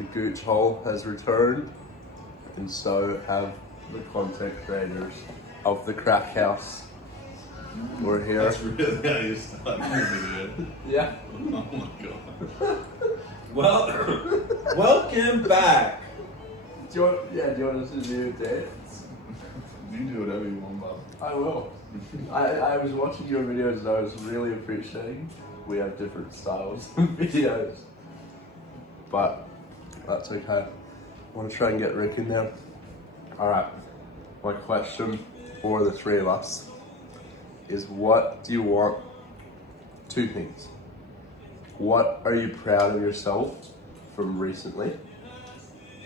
The Gooch Hole has returned, and so have the content creators of the Crack House. We're here. That's really how you start your video. Yeah. Oh my god. Well, welcome back. Do you want us to do a dance? You can do whatever you want, bub. I will. I was watching your videos and I was really appreciating we have different styles of videos. But that's okay. I want to try and get Rick in there. Alright, my question for the three of us is, what do you want? Two things. What are you proud of yourself from recently?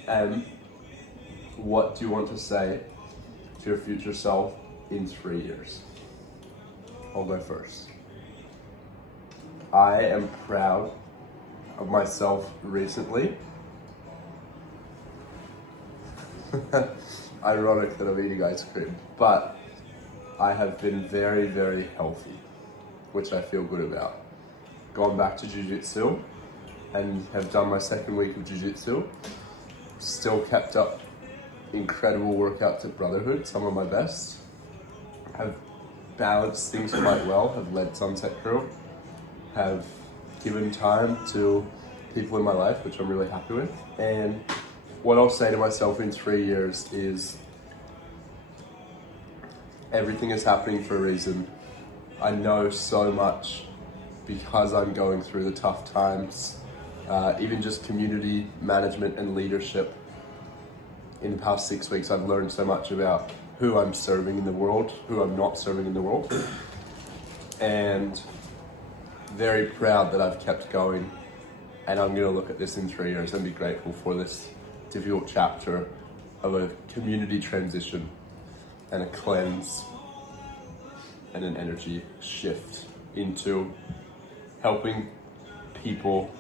And what do you want to say to your future self in 3 years? I'll go first. I am proud of myself recently. Ironic that I'm eating ice cream, but I have been very, very healthy, which I feel good about. Gone back to Jiu-Jitsu and have done my second week of Jiu-Jitsu. Still kept up incredible workouts at Brotherhood, some of my best. Have balanced things quite well, have led Sunset Crew, have given time to people in my life, which I'm really happy with. And what I'll say to myself in 3 years is, everything is happening for a reason. I know so much because I'm going through the tough times, even just community management and leadership. In the past 6 weeks, I've learned so much about who I'm serving in the world, who I'm not serving in the world. And very proud that I've kept going. And I'm gonna look at this in 3 years and be grateful for this difficult chapter of a community transition and a cleanse and an energy shift into helping people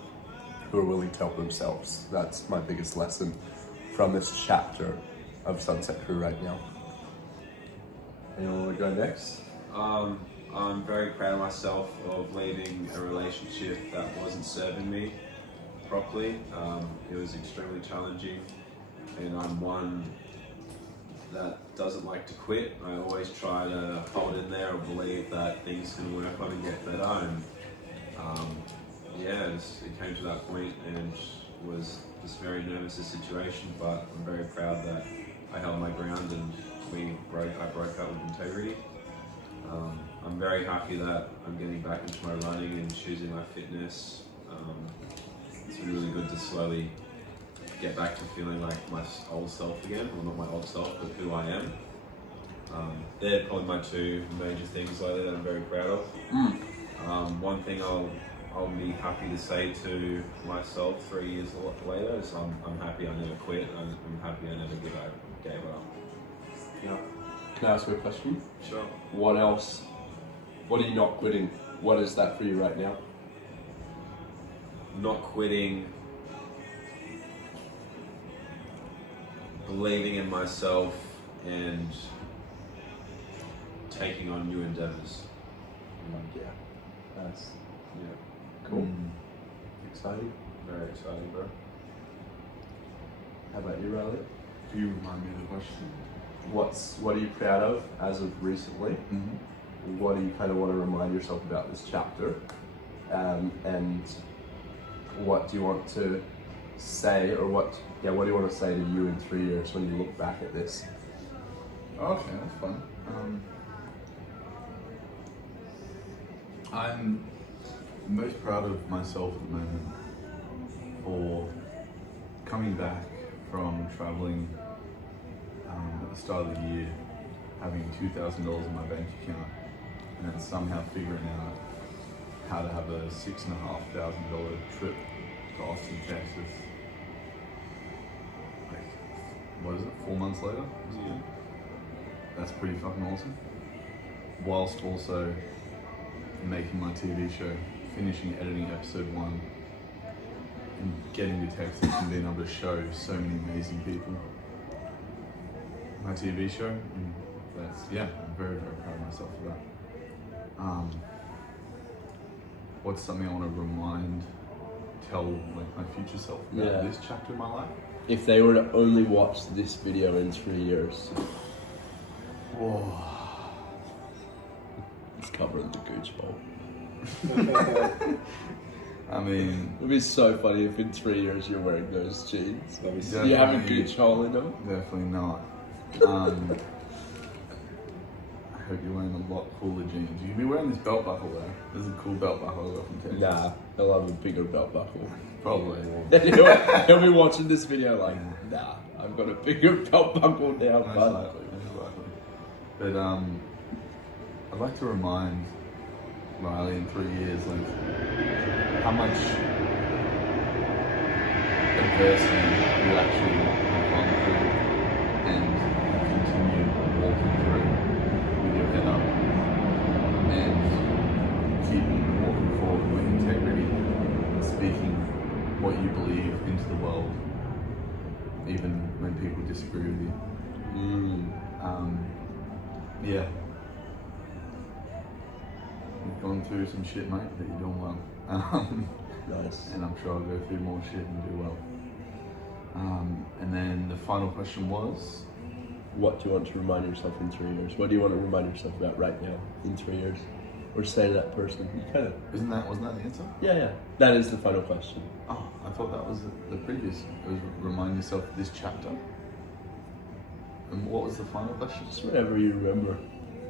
who are willing to help themselves. That's my biggest lesson from this chapter of Sunset Crew right now. Anyone want to go next? I'm very proud of myself of leaving a relationship that wasn't serving me properly. It was extremely challenging, and I'm one that doesn't like to quit. I always try to hold in there or believe that things can work on and get better. And it came to that point and was this very nervous situation, but I'm very proud that I held my ground and I broke up with integrity. I'm very happy that I'm getting back into my running and choosing my fitness. It's been really good to slowly get back to feeling like my old self again. Well, not my old self, but who I am. They're probably my two major things lately that I'm very proud of. One thing I'll be happy to say to myself 3 years later is I'm happy I never quit. I'm happy I never gave up. Yeah. Can I ask you a question? Sure. What else? What are you not quitting? What is that for you right now? Not quitting, believing in myself, and taking on new endeavors. Yeah. That's cool. Exciting. Very exciting, bro. How about you, Riley? Can you remind me of the question? What are you proud of as of recently? Mm-hmm. What do you kind of want to remind yourself about this chapter? And what do you want to say, or what do you want to say to you in 3 years when you look back at this? Okay, that's fun. I'm most proud of myself at the moment for coming back from traveling at the start of the year, having $2,000 in my bank account, and then somehow figuring out how to have a $6,500 trip to Austin, Texas. What is it, 4 months later? Yeah. That's pretty fucking awesome. Whilst also making my TV show, finishing editing episode 1, and getting to Texas and being able to show so many amazing people my TV show. And I'm very, very proud of myself for that. What's something I want to remind tell like my future self about Yeah. this chapter of my life? If they were to only watch this video in 3 years, Whoa. it's covering the gooch hole. I mean, It'd be so funny if in 3 years you're wearing those jeans. That'd be Do you have a Definitely. gooch hole in them? definitely not. I hope you're wearing a lot cooler jeans. You could be wearing this belt buckle though. This is a cool belt buckle I got from Ted. Nah, they'll have a bigger belt buckle. Probably. He'll be watching this video like, nah, I've got a bigger belt buckle now, Most bud. likely, most likely. But I'd like to remind Riley in 3 years, like, how much adversity you actually have gone through and continue walking through with your head up and keeping walking forward with integrity, speaking what you believe into the world, even when people disagree with you. Yeah. You've gone through some shit, mate, but you're doing well. Nice. And I'm sure I'll go through more shit and do well. And then the final question was, What do you want to remind yourself in 3 years? What do you want to remind yourself about right now in 3 years? Or say to that person, you kind of, wasn't that the answer? yeah. That is the final question. Oh, I thought that was the previous. It was remind yourself of this chapter. And what was the final question? Just whatever you remember.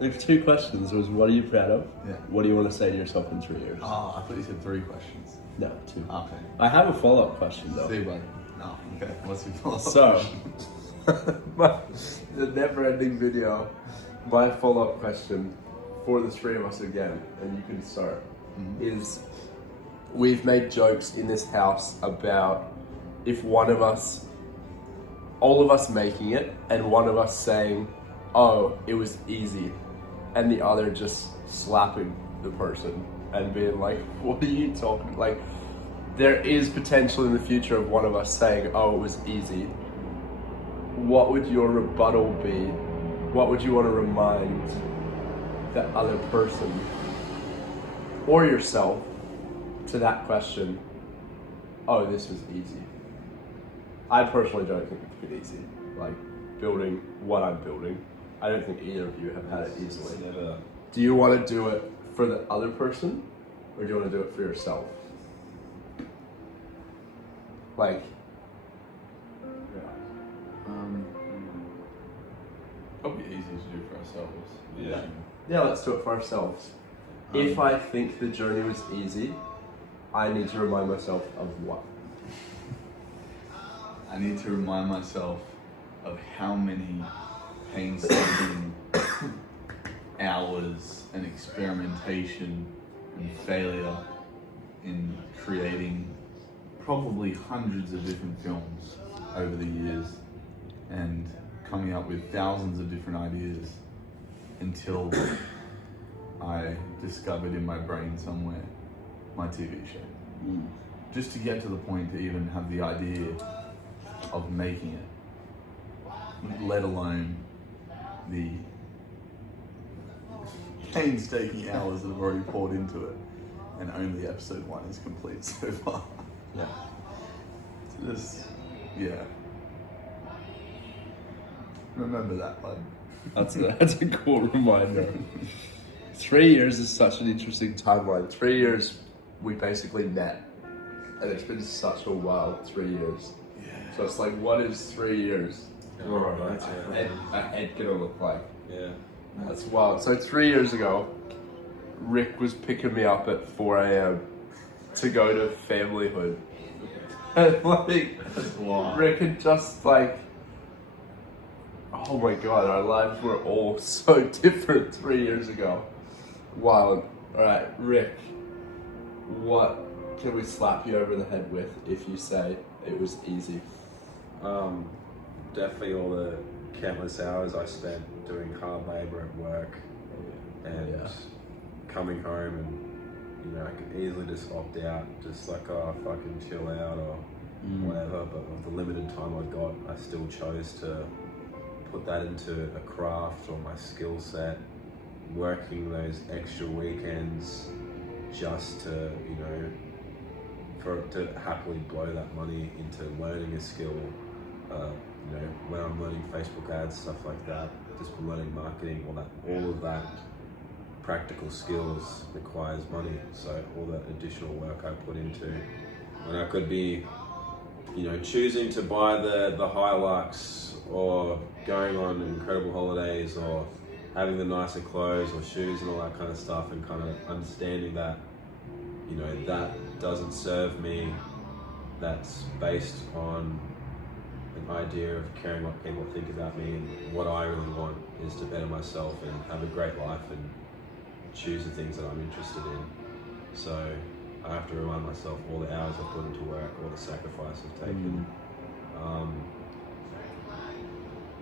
There's 2 questions. There was, what are you proud of? Yeah. What do you want to say to yourself in 3 years? Oh, I thought you said 3 questions. No, 2. Okay. I have a follow-up question though. See, bud. No, okay. What's your follow-up So, question? the never-ending video, my follow-up question for the 3 of us again, and you can start, is we've made jokes in this house about if one of us, all of us making it, and one of us saying, oh, it was easy, and the other just slapping the person and being like, what are you talking, like, there is potential in the future of one of us saying, oh, it was easy. What would your rebuttal be? What would you want to remind that other person or yourself to that question? Oh, this was easy. I personally don't think it's been easy. Like building what I'm building. I don't think either of you have had it easily. Never. Do you want to do it for the other person or do you want to do it for yourself? Like, Probably easy to do for ourselves. Yeah. yeah, let's do it for ourselves. If I think the journey was easy, I need to remind myself of what? I need to remind myself of how many painstaking hours and experimentation and failure in creating probably hundreds of different films over the years and coming up with thousands of different ideas until I discovered in my brain somewhere my TV show. Just to get to the point to even have the idea of making it, let alone the painstaking hours that I've already poured into it, and only episode 1 is complete so far. Yeah. Just, yeah. Remember that, bud. That's a cool reminder. 3 years is such an interesting timeline. 3 years we basically met. And it's been such a wild 3 years. Yeah. So it's like, what is 3 years? Right, yeah. A head gonna look like? Yeah. That's wild. So 3 years ago, Rick was picking me up at 4 a.m. to go to Familyhood. And like, Wow. Rick had just like, oh my god, our lives were all so different 3 years ago. Wild. Alright, Rick, what can we slap you over the head with if you say it was easy? Definitely all the countless hours I spent doing hard labor at work and Yeah. coming home and, you know, I could easily just opt out, just like, oh, fucking chill out or whatever, but with the limited time I got, I still chose to put that into a craft or my skill set, working those extra weekends just to, you know, to happily blow that money into learning a skill. When I'm learning Facebook ads, stuff like that, just learning marketing, all of that practical skills requires money. So all that additional work I put into, when I could be, choosing to buy the Hilux, or going on incredible holidays, or having the nicer clothes or shoes and all that kind of stuff, and kind of understanding that, that doesn't serve me. That's based on an idea of caring what people think about me, and what I really want is to better myself and have a great life and choose the things that I'm interested in. So I have to remind myself all the hours I've put into work, all the sacrifice I've taken.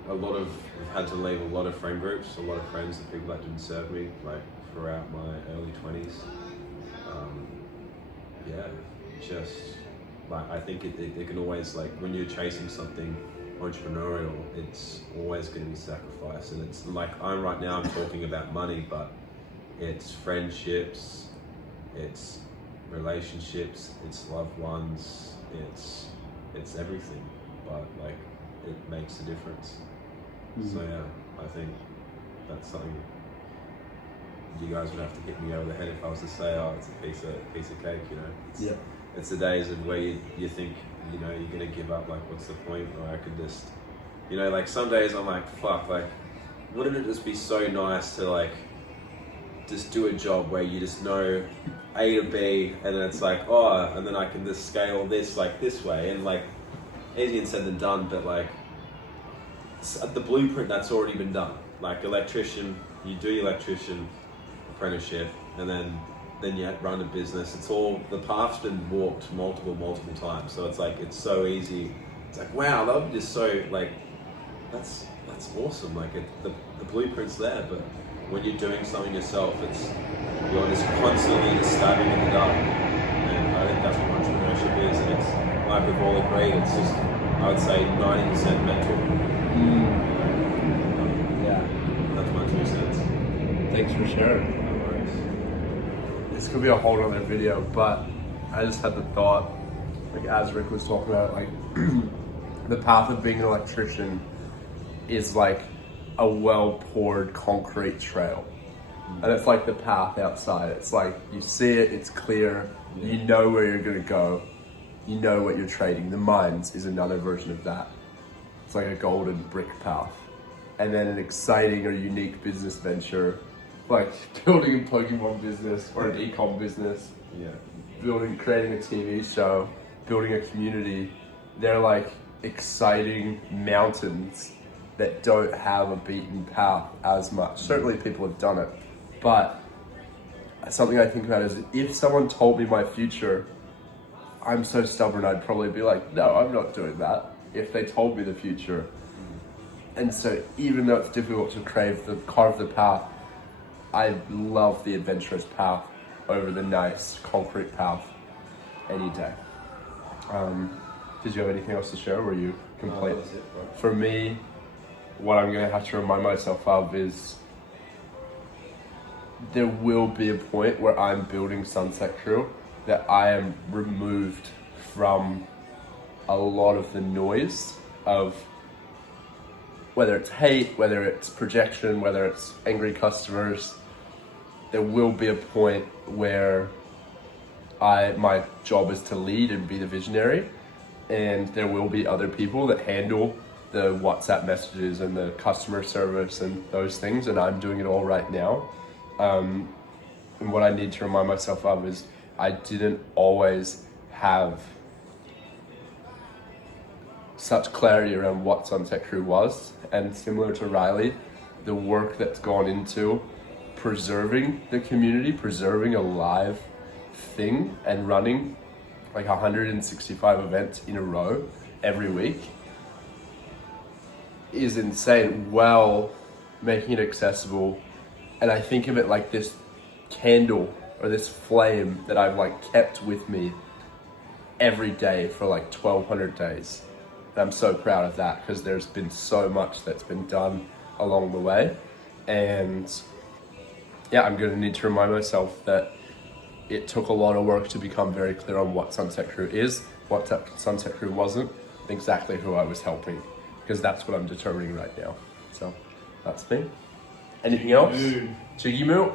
I've had to leave a lot of friend groups, a lot of friends and people that didn't serve me, like throughout my early 20s. I think it can always, like, when you're chasing something entrepreneurial, it's always going to be sacrifice. And it's like, I'm talking about money, but it's friendships, it's relationships, it's loved ones, it's everything, but like, it makes a difference. So I think that's something you guys would have to hit me over the head if I was to say, oh, it's a piece of cake, It's the days of where you think, you're gonna give up, like, what's the point? Or I could just, like, some days I'm like, fuck, like, wouldn't it just be so nice to, like, just do a job where you just know A to B, and then it's like, oh, and then I can just scale this, like, this way, and, like, easier said than done, but, like, the blueprint that's already been done. Like, electrician, you do your electrician apprenticeship, and then you run a business. It's all, the path's been walked multiple times. So it's like, it's so easy. It's like, wow, that would be just so, like, that's awesome. Like, the blueprint's there, but when you're doing something yourself, you're just constantly just stabbing in the dark. And I think that's what entrepreneurship is. And it's, like we've all agreed, it's just, I would say 90% mental. That's my 2 cents. Thanks for sharing. No worries. This could be a whole other video, but I just had the thought, like, as Rick was talking about, like, the path of being an electrician is like a well-poured concrete trail. And it's like the path outside. It's like, you see it, it's clear, you know where you're gonna go, you know what you're trading. The mines is another version of that. It's like a golden brick path. And then an exciting or unique business venture, like building a Pokemon business or an e-com business, creating a TV show, building a community. They're like exciting mountains that don't have a beaten path as much. Certainly people have done it, but something I think about is, if someone told me my future, I'm so stubborn, I'd probably be like, no, I'm not doing that, if they told me the future. And so even though it's difficult to carve the path, I love the adventurous path over the nice concrete path any day. Did you have anything else to share? Were you complete? No, that was it, bro. For me, what I'm going to have to remind myself of is, there will be a point where I'm building Sunset Crew that I am removed from a lot of the noise of, whether it's hate, whether it's projection, whether it's angry customers. There will be a point where my job is to lead and be the visionary, and there will be other people that handle the WhatsApp messages and the customer service and those things, and I'm doing it all right now. And what I need to remind myself of is, I didn't always have such clarity around what Sunset Crew was, and similar to Riley, the work that's gone into preserving the community, preserving a live thing, and running like 165 events in a row every week is insane, while making it accessible. And I think of it like this candle or this flame that I've like kept with me every day for like 1,200 days. And I'm so proud of that, because there's been so much that's been done along the way. And yeah, I'm gonna need to remind myself that it took a lot of work to become very clear on what Sunset Crew is, what Sunset Crew wasn't, and exactly who I was helping, because that's what I'm determining right now. So that's me. Anything else? Chiggy Moo.